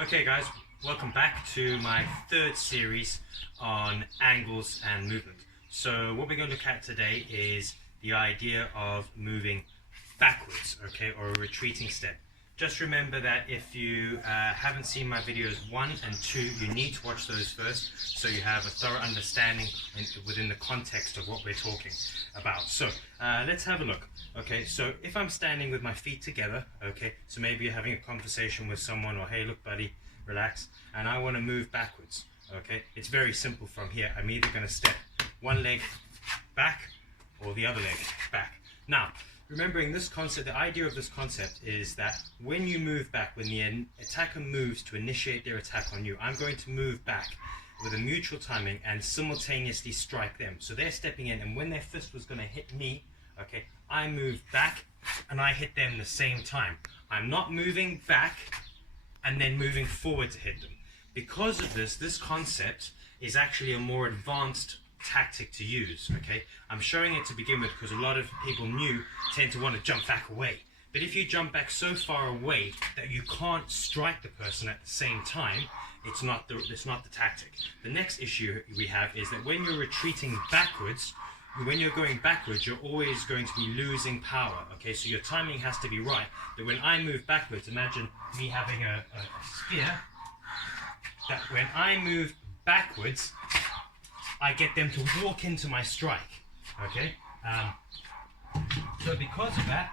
Okay guys, welcome back to my third series on angles and movement. So what we're going to look at today is the idea of moving backwards, okay, or a retreating step. Just remember that if you haven't seen my videos 1 and 2, you need to watch those first so you have a thorough understanding within the context of what we're talking about. So let's have a look. Okay, so if I'm standing with my feet together, okay, so maybe you're having a conversation with someone, or hey look buddy, relax, and I want to move backwards, okay, it's very simple from here. I'm either going to step one leg back or the other leg back. Now, remembering this concept, the idea of this concept is that when you move back, when the attacker moves to initiate their attack on you, I'm going to move back with a mutual timing and simultaneously strike them. So they're stepping in, and when their fist was going to hit me, okay, I move back and I hit them the same time. I'm not moving back and then moving forward to hit them. Because of this, this concept is actually a more advanced tactic to use, okay? I'm showing it to begin with because a lot of people new tend to want to jump back away. But if you jump back so far away that you can't strike the person at the same time, it's not the tactic. The next issue we have is that when you're retreating backwards, when you're going backwards, you're always going to be losing power, okay? So your timing has to be right. That when I move backwards, imagine me having a spear, that when I move backwards, I get them to walk into my strike, okay? So because of that,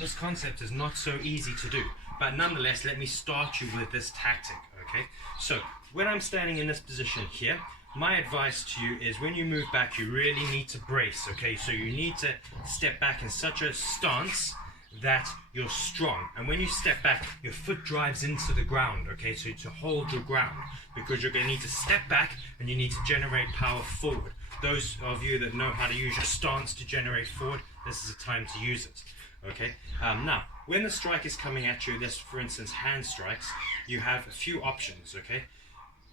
this concept is not so easy to do. But nonetheless, let me start you with this tactic, okay? So when I'm standing in this position here, my advice to you is when you move back, you really need to brace, okay? So you need to step back in such a stance that you're strong. And when you step back, your foot drives into the ground, okay? So to hold your ground, because you're going to need to step back and you need to generate power forward. Those of you that know how to use your stance to generate forward, this is a time to use it, okay? Now, when the strike is coming at you, this, for instance, hand strikes, you have a few options, okay?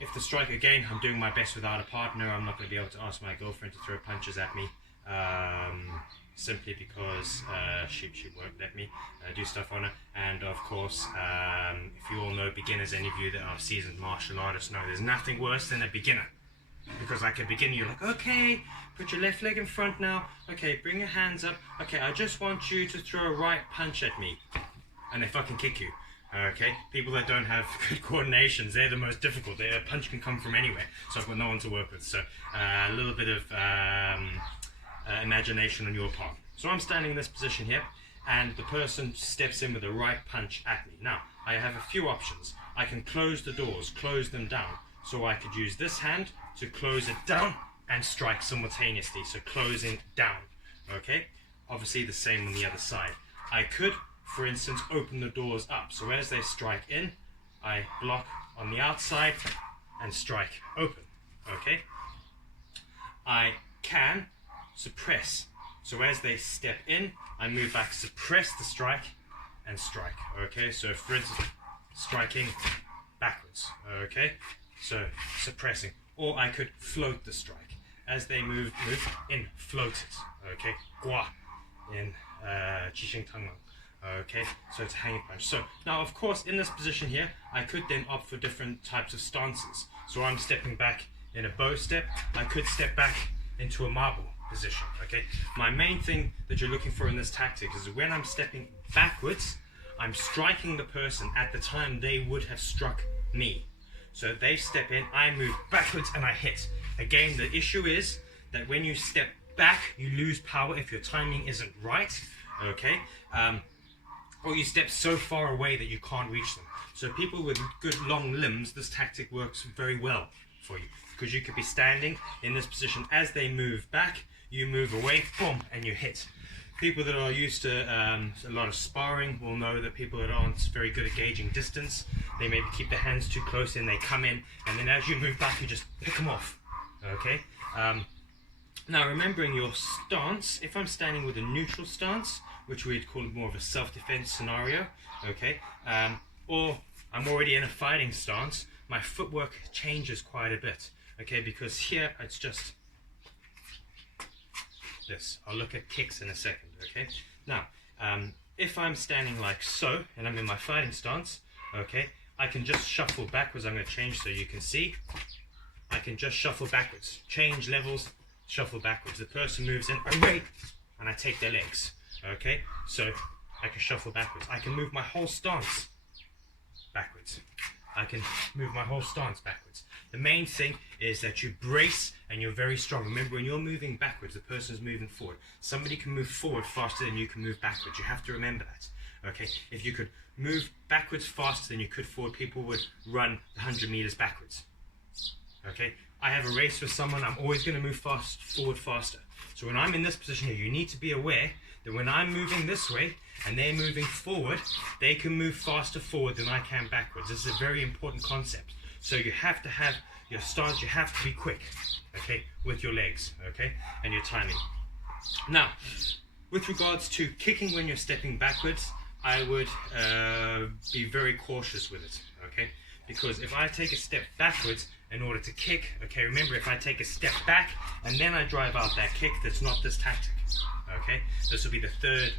If the strike, again, I'm doing my best without a partner, I'm not going to be able to ask my girlfriend to throw punches at me, simply because she won't let me do stuff on her. And of course, if you all know beginners, any of you that are seasoned martial artists know there's nothing worse than a beginner. Because like a beginner, you're like, okay, put your left leg in front now, okay, bring your hands up, okay, I just want you to throw a right punch at me, and they fucking kick you. Okay, people that don't have good coordinations, they're the most difficult. A punch can come from anywhere, so I've got no one to work with. So a little bit of imagination on your part. So I'm standing in this position here, and the person steps in with a right punch at me. Now, I have a few options. I can close the doors, close them down. So I could use this hand to close it down and strike simultaneously, so closing down, okay? Obviously the same on the other side. I could, for instance, open the doors up, so as they strike in, I block on the outside and strike open, okay? I can suppress, so as they step in, I move back, suppress the strike, and strike, okay? So for instance, striking backwards, okay? So suppressing, or I could float the strike. As they move in, float it, okay? Gua in Jishing Tangwang. Okay, so it's a hanging punch. So now, of course, in this position here, I could then opt for different types of stances. So I'm stepping back in a bow step. I could step back into a marble position. Okay, my main thing that you're looking for in this tactic is when I'm stepping backwards, I'm striking the person at the time they would have struck me. So they step in, I move backwards, and I hit. Again, the issue is that when you step back, you lose power if your timing isn't right. Okay. Or you step so far away that you can't reach them. So people with good long limbs, this tactic works very well for you, because you could be standing in this position. As they move back, you move away, boom, and you hit. People that are used to a lot of sparring will know that people that aren't very good at gauging distance, they maybe keep their hands too close and they come in, and then as you move back, you just pick them off, okay? Now, remembering your stance, if I'm standing with a neutral stance, which we'd call more of a self-defense scenario, okay, or I'm already in a fighting stance, my footwork changes quite a bit, okay, because here it's just this. I'll look at kicks in a second, okay? Now, if I'm standing like so, and I'm in my fighting stance, okay, I can just shuffle backwards. I'm going to change so you can see. I can just shuffle backwards, change levels, shuffle backwards. The person moves in, oh wait, and I take their legs. Okay, so I can shuffle backwards. I can move my whole stance backwards. I can move my whole stance backwards. The main thing is that you brace and you're very strong. Remember, when you're moving backwards, the person's moving forward. Somebody can move forward faster than you can move backwards. You have to remember that. Okay, if you could move backwards faster than you could forward, people would run 100 meters backwards. Okay, I have a race with someone, I'm always going to move forward faster. So when I'm in this position here, you need to be aware that when I'm moving this way and they're moving forward, they can move faster forward than I can backwards. This is a very important concept. So you have to have your stance, you have to be quick, okay, with your legs, okay, and your timing. Now, with regards to kicking when you're stepping backwards, I would be very cautious with it, okay, because if I take a step backwards in order to kick, okay, remember, if I take a step back and then I drive out that kick, that's not this tactic, okay. This will be the third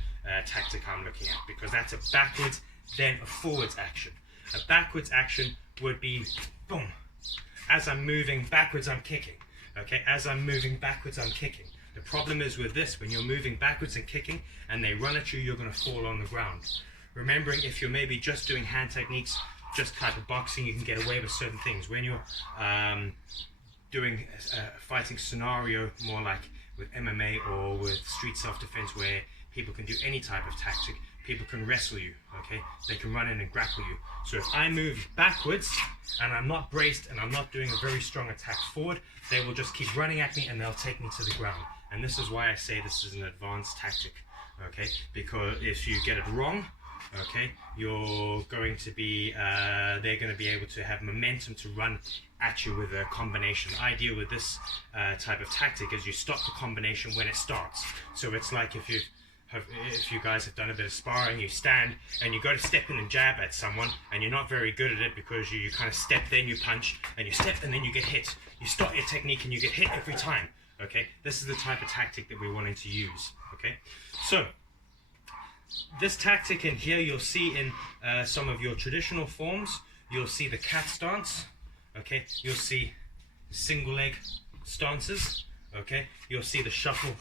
tactic I'm looking at, because that's a backwards then a forwards action. A backwards action would be boom. As I'm moving backwards, I'm kicking, okay. As I'm moving backwards, I'm kicking. The problem is with this, when you're moving backwards and kicking and they run at you, you're going to fall on the ground. Remembering, if you're maybe just doing hand techniques, just type of boxing, you can get away with certain things. When you're doing a fighting scenario, more like with MMA or with street self-defense, where people can do any type of tactic, people can wrestle you, okay? They can run in and grapple you. So if I move backwards and I'm not braced and I'm not doing a very strong attack forward, they will just keep running at me and they'll take me to the ground. And this is why I say this is an advanced tactic, okay? Because if you get it wrong, okay, you're going to be, they're going to be able to have momentum to run at you with a combination. The idea with this type of tactic is you stop the combination when it starts. So it's like if you guys have done a bit of sparring, you stand and you go to step in and jab at someone and you're not very good at it because you kind of step, then you punch, and you step and then you get hit. You start your technique and you get hit every time, okay? This is the type of tactic that we're wanting to use, okay? So, this tactic in here, you'll see in some of your traditional forms, you'll see the cat stance, okay? You'll see single leg stances, okay? You'll see the shuffle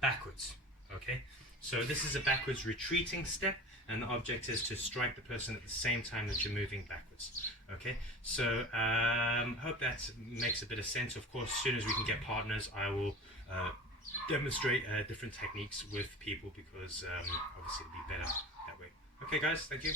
backwards, okay? So this is a backwards retreating step, and the object is to strike the person at the same time that you're moving backwards, okay? So hope that makes a bit of sense. Of course, as soon as we can get partners, I will demonstrate different techniques with people, because obviously it'll be better that way. Okay guys, thank you.